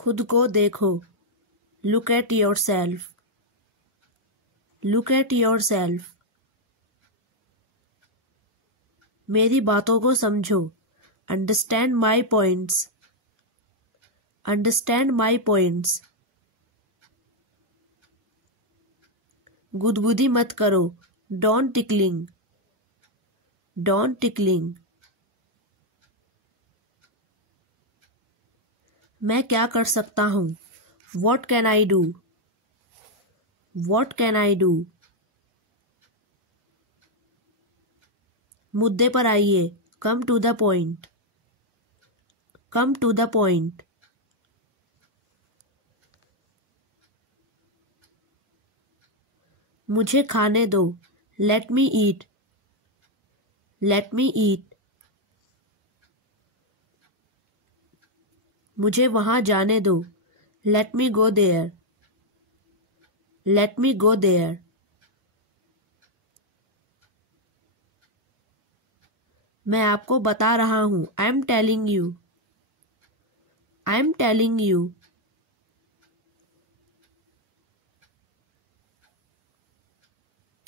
खुद को देखो। Look at your self. Look at your self. मेरी बातों को समझो। Understand my points. Understand my points. गुदगुदी मत करो। Don't tickling. Don't tickling. मैं क्या कर सकता हूँ? What can I do? What can I do? मुद्दे पर आइए। Come to the point. Come to the point. मुझे खाने दो। Let me eat. Let me eat. मुझे वहाँ जाने दो। Let me go there. Let me go there. मैं आपको बता रहा हूँ। I'm telling you. I'm telling you.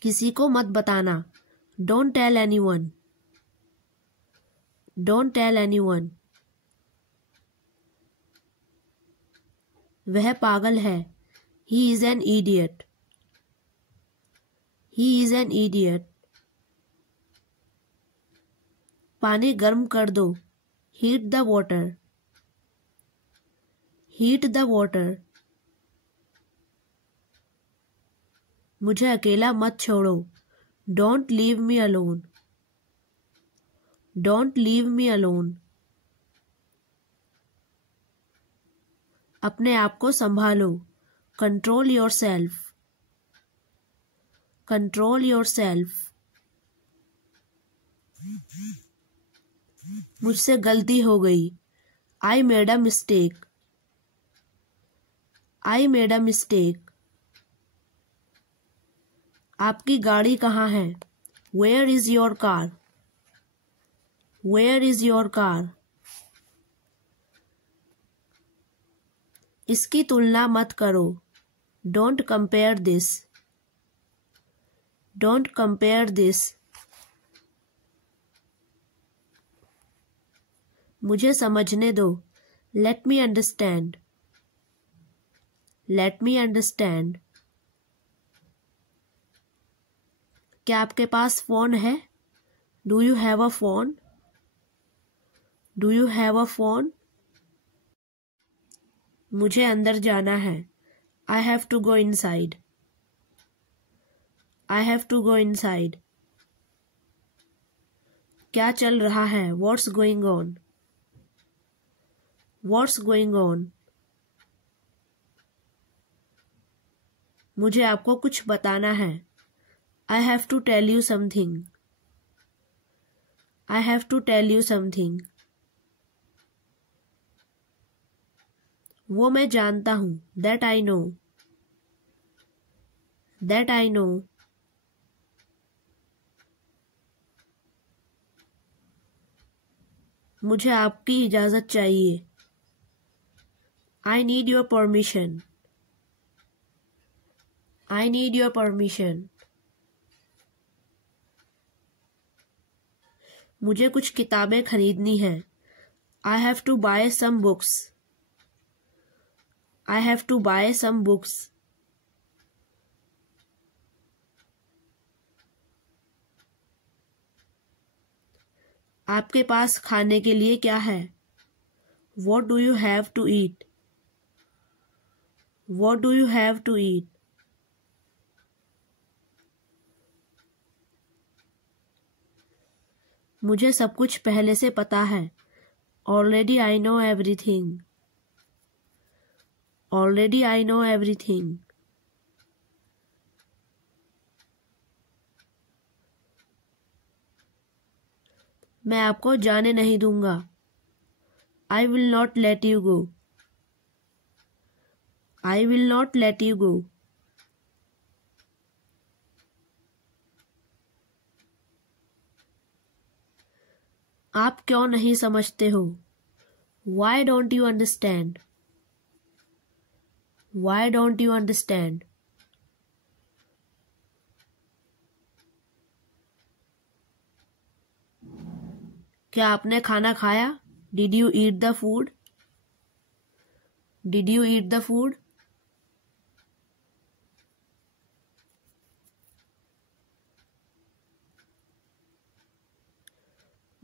किसी को मत बताना। Don't tell anyone. Don't tell anyone. वह पागल है। He is an idiot. He is an idiot. पानी गर्म कर दो। Heat the water. Heat the water. मुझे अकेला मत छोड़ो। Don't leave me alone. Don't leave me alone. अपने आप को संभालो। Control yourself. Control yourself. मुझसे गलती हो गई। I made a mistake. I made a mistake. आपकी गाड़ी कहाँ है? Where is your car? Where is your car? इसकी तुलना मत करो। Don't compare this. Don't compare this. मुझे समझने दो। Let me understand. Let me understand. क्या आपके पास फोन है? Do you have a phone? Do you have a phone? मुझे अंदर जाना है। I have to go inside. I have to go inside. क्या चल रहा है? What's going on? What's going on? मुझे आपको कुछ बताना है। I have to tell you something. I have to tell you something. वो मैं जानता हूँ। That I know. That I know. मुझे आपकी इजाज़त चाहिए। I need your permission. I need your permission. मुझे कुछ किताबें खरीदनी हैं। I have to buy some books. I have to buy some books. आपके पास खाने के लिए क्या है? What do you have to eat? What do you have to eat? मुझे सब कुछ पहले से पता है। Already I know everything. Already I know everything. मैं आपको जाने नहीं दूंगा। I will not let you go. I will not let you go. आप क्यों नहीं समझते हो? Why don't you understand? Why don't you understand? क्या आपने खाना खाया? Did you eat the food? Did you eat the food?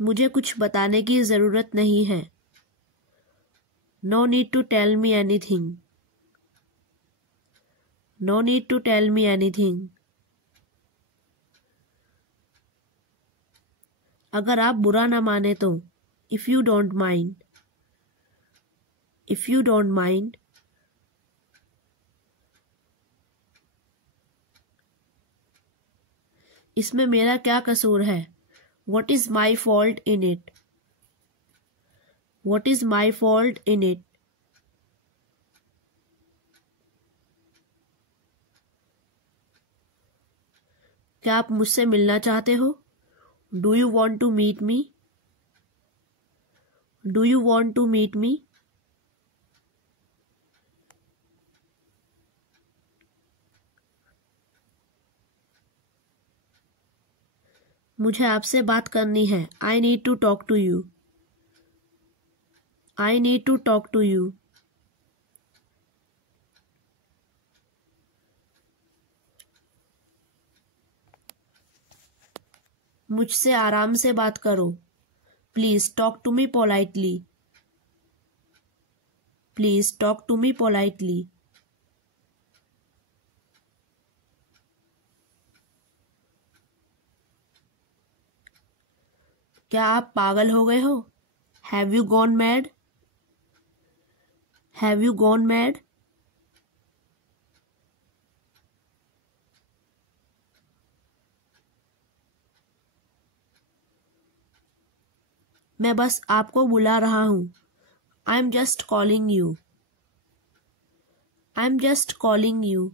मुझे कुछ बताने की ज़रूरत नहीं है. No need to tell me anything. No need to tell me anything. अगर आप बुरा ना माने तो. If you don't mind. If you don't mind. इसमें मेरा क्या कसूर है? What is my fault in it? What is my fault in it? क्या आप मुझसे मिलना चाहते हो? Do you want to meet me? Do you want to meet me? मुझे आपसे बात करनी है. I need to talk to you. I need to talk to you. मुझसे आराम से बात करो. Please talk to me politely. Please talk to me politely. क्या आप पागल हो गए हो? Have you gone mad? Have you gone mad? मैं बस आपको बुला रहा हूँ. I'm just calling you. I'm just calling you.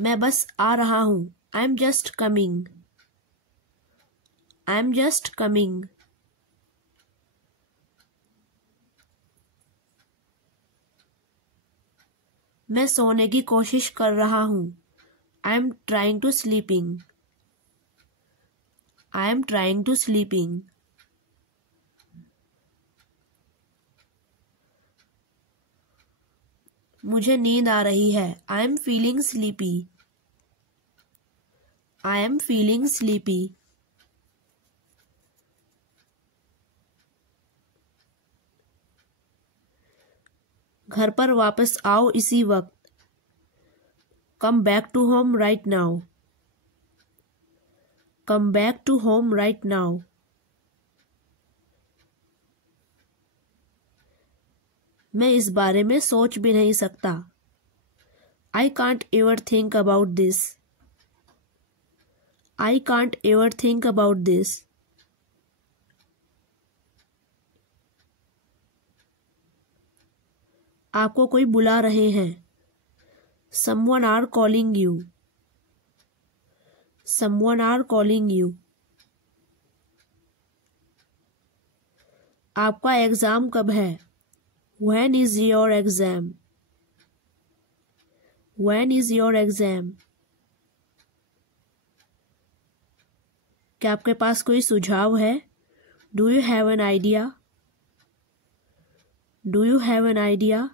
मैं बस आ रहा हूँ. I'm just coming. I'm just coming. मैं सोने की कोशिश कर रहा हूँ. I'm trying to sleeping. I'm trying to sleeping. मुझे नींद आ रही है. I am feeling sleepy. I am feeling sleepy. घर पर वापस आओ इसी वक्त. Come back to home right now. Come back to home right now. मैं इस बारे में सोच भी नहीं सकता. I can't ever think about this. I can't ever think about this. आपको कोई बुला रहे हैं. Someone are calling you. Someone are calling you. आपका एग्जाम कब है? When is your exam? When is your exam? क्या आपके पास कोई सुझाव है? Do you have an idea? Do you have an idea?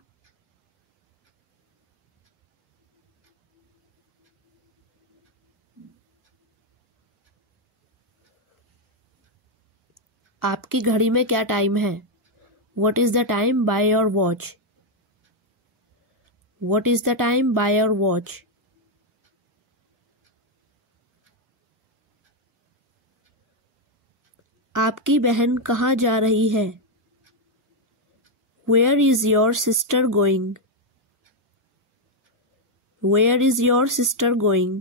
आपकी घड़ी में क्या टाइम है? What is the time by your watch? What is the time by your watch? आपकी बहन कहाँ जा रही है? Where is your sister going? Where is your sister going?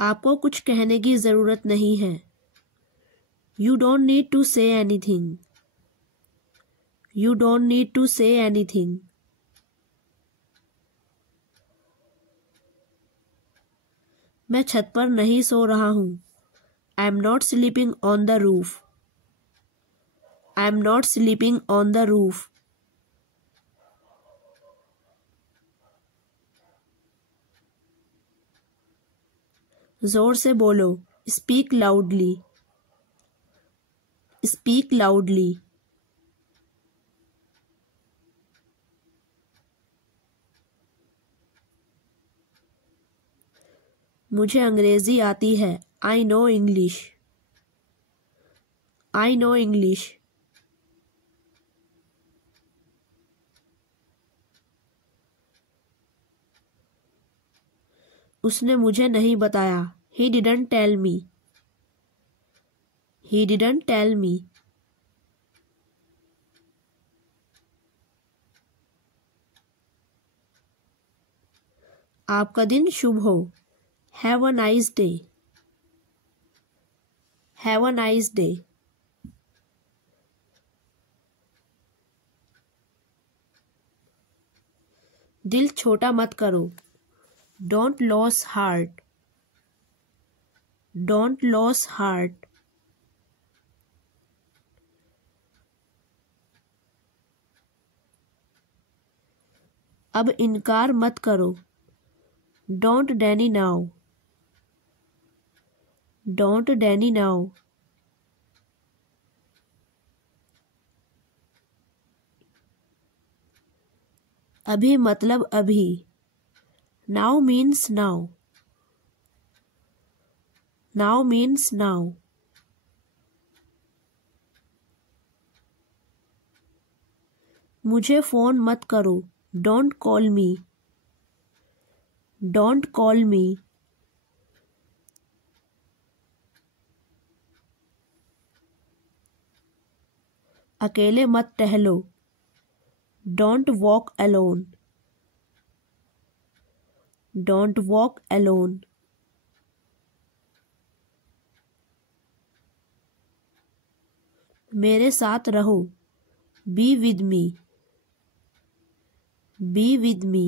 आपको कुछ कहने की ज़रूरत नहीं है. You don't need to say anything. You don't need to say anything. मैं छत पर नहीं सो रहा हूँ। I am not sleeping on the roof. I am not sleeping on the roof. जोर से बोलो। Speak loudly. Speak loudly. मुझे अंग्रेजी आती है। I know English. I know English. उसने मुझे नहीं बताया। He didn't tell me. He didn't tell me. आपका दिन शुभ हो। Have a nice day. Have a nice day. दिल छोटा मत करो। Don't lose heart. Don't lose heart. अब इनकार मत करो। Don't deny now. Don't deny now. अभी मतलब अभी। Now means now. Now means now. मुझे फोन मत करो। Don't call me. Don't call me. अकेले मत टहलो। Don't walk alone. Don't walk alone. मेरे साथ रहो। Be with me. Be with me.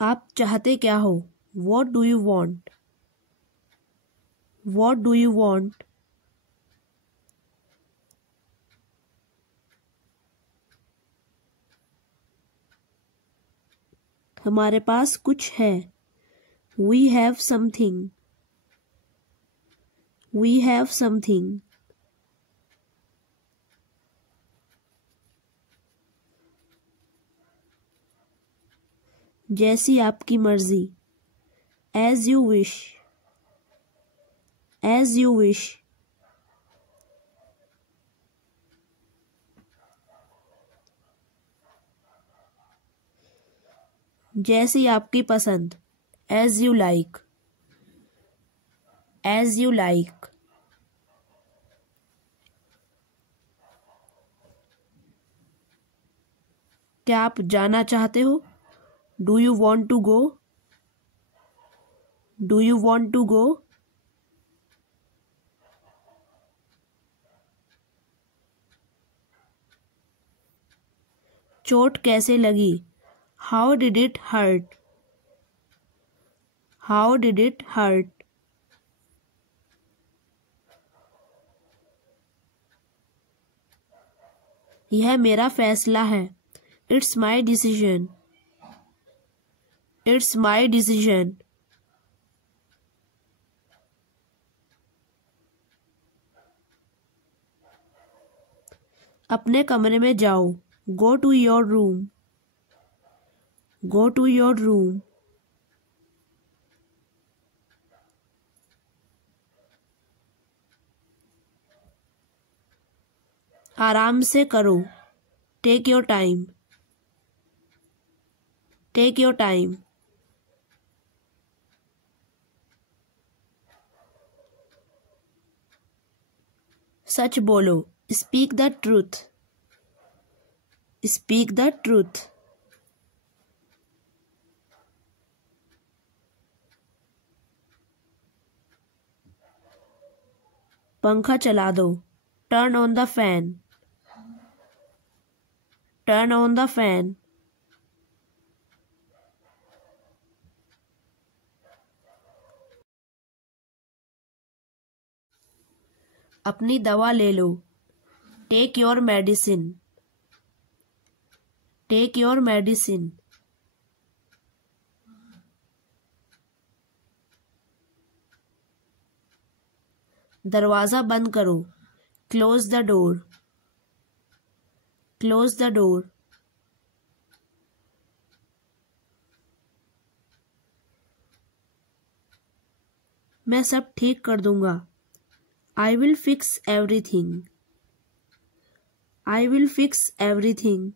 आप चाहते क्या हो। What do you want. What do you want. हमारे पास कुछ है। We have something. We have something. जैसी आपकी मर्जी। As you wish. As you wish. जैसी आपकी पसंद। As you like. As you like. क्या आप जाना चाहते हो। Do you want to go. Do you want to go. चोट कैसे लगी। How did it hurt. How did it hurt. यह मेरा फैसला है। It's my decision. It's my decision. अपने कमरे में जाओ। Go to your room. Go to your room. आराम से करो। Take your time. Take your time. सच बोलो। Speak the truth. Speak the truth. पंखा चला दो। Turn on the fan. Turn on the fan. अपनी दवा ले लो। Take your medicine. Take your medicine. दरवाज़ा बंद करो। Close the door. Close the door. मैं सब ठीक कर दूंगा। I will fix everything. I will fix everything.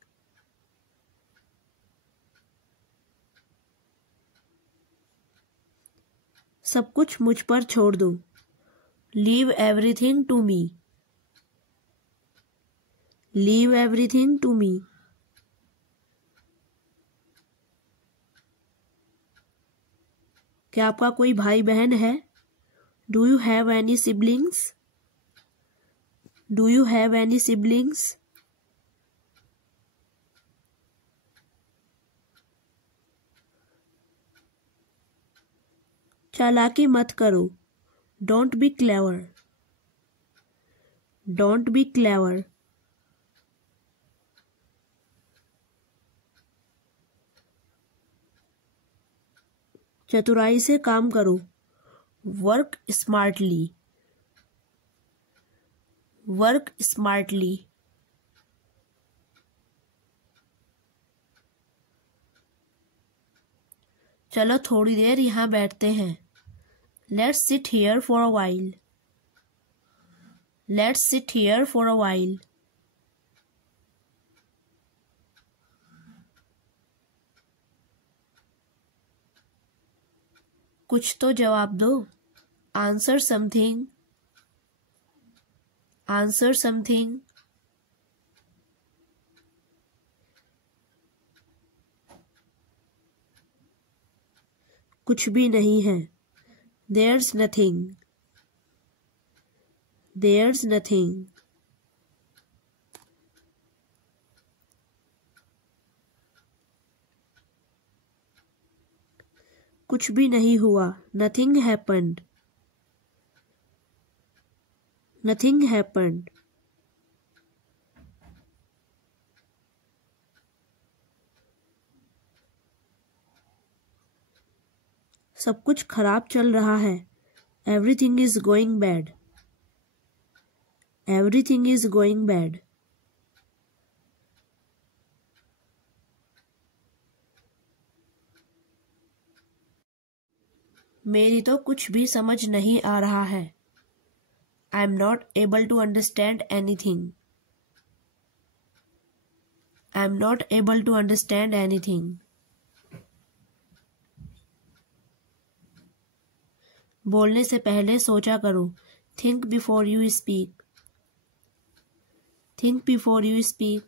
सब कुछ मुझ पर छोड़ दो। Leave everything to me. Leave everything to me. क्या आपका कोई भाई बहन है? Do you have any siblings? Do you have any siblings? चालाकी मत करो। Don't be clever. Don't be clever. चतुराई से काम करो। Work smartly. Work smartly. चलो थोड़ी देर यहाँ बैठते हैं। Let's sit here for a while. Let's sit here for a while. कुछ तो जवाब दो। Answer something. Answer something. कुछ भी नहीं है। There's nothing. There's nothing. कुछ भी नहीं हुआ। Nothing happened. Nothing happened. सब कुछ खराब चल रहा है। Everything is going bad. Everything is going bad. मेरी तो कुछ भी समझ नहीं आ रहा है। I am not able to understand anything. I am not able to understand anything. बोलने से पहले सोचा करो। Think before you speak. Think before you speak.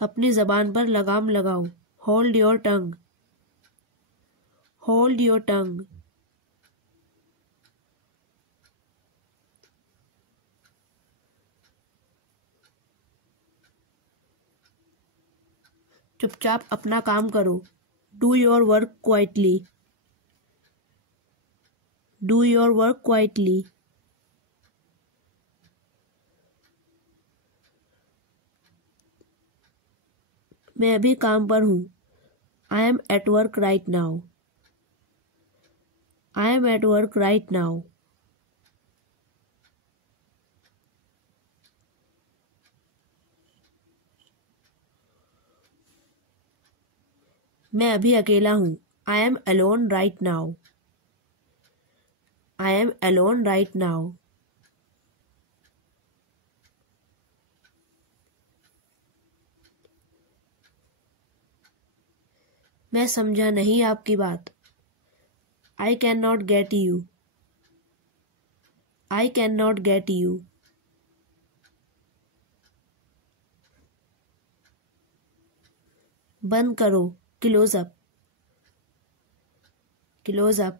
अपनी जबान पर लगाम लगाओ। Hold your tongue. Hold your tongue. चुपचाप अपना काम करो। Do your work quietly. Do your work quietly. मैं अभी काम पर हूँ। I am at work right now. I am at work right now. मैं अभी अकेला हूँ। I am alone right now. I am alone right now. मैं समझा नहीं आपकी बात। I cannot get you. I cannot get you. बंद करो। Close up. Close up.